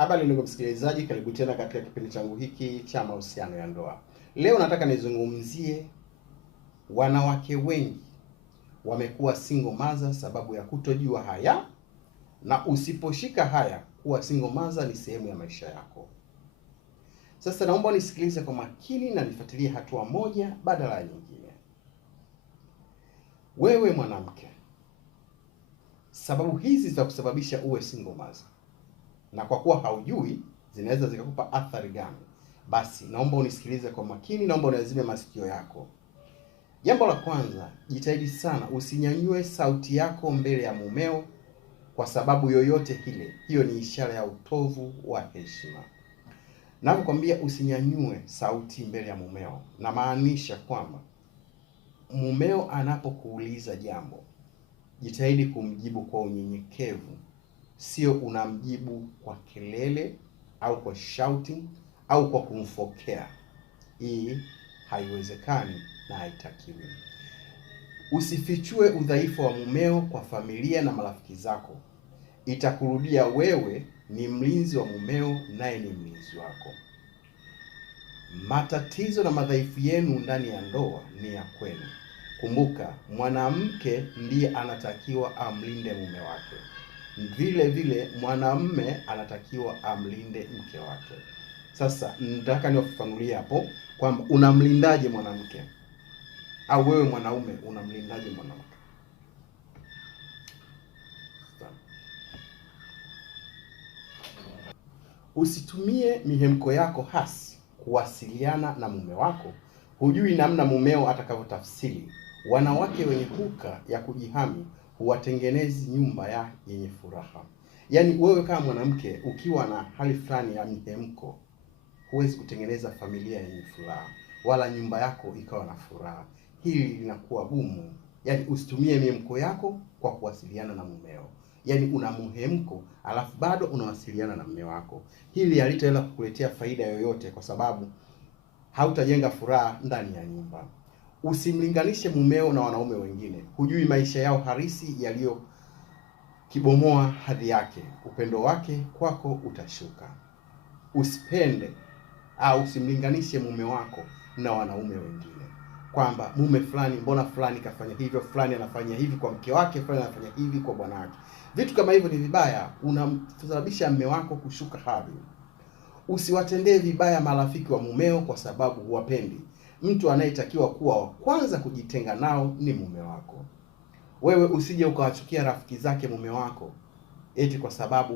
Habari ndugu msikilizaji, karibu tena katika kipindi changu hiki cha mahusiano ya ndoa. Leo nataka nizungumzie wanawake wengi wamekuwa single mother sababu ya kutojua haya, na usiposhika haya, kuwa single mother ni sehemu ya maisha yako. Sasa naomba nisikilize kwa makini na nifuatilie hatua moja badala ya nyingine. Wewe mwanamke, sababu hizi za kusababisha uwe single mother, na kwa kuwa haujui zinaweza zikakupa athari gani, basi naomba unisikilize kwa makini, naomba uniazime masikio yako. Jambo la kwanza, jitahidi sana usinyanyue sauti yako mbele ya mumeo kwa sababu yoyote ile. Hiyo ni ishara ya utovu wa heshima. Napokwambia usinyanyue sauti mbele ya mumeo, na maanisha kwamba mumeo anapokuuliza jambo, jitahidi kumjibu kwa unyenyekevu. Sio unamjibu kwa kelele au kwa shouting au kwa kumfokea. Hii haiwezekani na haitakiwi. Usifichue udhaifu wa mumeo kwa familia na marafiki zako. Itakurudia wewe ni mlinzi wa mumeo, naye ni mlinzi wako. Matatizo na madhaifu yenu ndani ya ndoa ni ya kwenu. Kumbuka, mwanamke ndiye anatakiwa amlinde mume wake. Vile vile mwanamume anatakiwa amlinde mke wake. Sasa nataka niwafafanulie hapo kwamba unamlindaje mwanamke, au wewe mwanaume unamlindaje mwanamke. Usitumie mihemko yako hasi kuwasiliana na mume wako. Hujui namna mumeo atakavyotafsiri. Wanawake wenye huka ya kujihami huwatengenezi nyumba yenye furaha. Yaani wewe kama mwanamke ukiwa na hali fulani ya mihemko, huwezi kutengeneza familia yenye furaha wala nyumba yako ikawa na furaha. Hili linakuwa gumu. Yaani usitumie mihemko yako kwa kuwasiliana na mumeo. Yaani una mhemko alafu bado unawasiliana na mume wako. Hili halitaenda kukuletea faida yoyote, kwa sababu hautajenga furaha ndani ya nyumba. Usimlinganishe mumeo na wanaume wengine. Hujui maisha yao halisi yaliyo kibomoa hadhi yake. Upendo wake kwako utashuka. Usipende au usimlinganishe mume wako na wanaume wengine, kwamba mume fulani, mbona fulani kafanya hivyo, fulani anafanya hivi kwa mke wake, fulani anafanya hivi kwa bwana wake. Vitu kama hivyo ni vibaya, unamsababisha mume wako kushuka hadhi. Usiwatendee vibaya marafiki wa mumeo kwa sababu huwapendi. Mtu anayetakiwa kuwa wa kwanza kujitenga nao ni mume wako. Wewe usije ukawachukia rafiki zake mume wako eti kwa sababu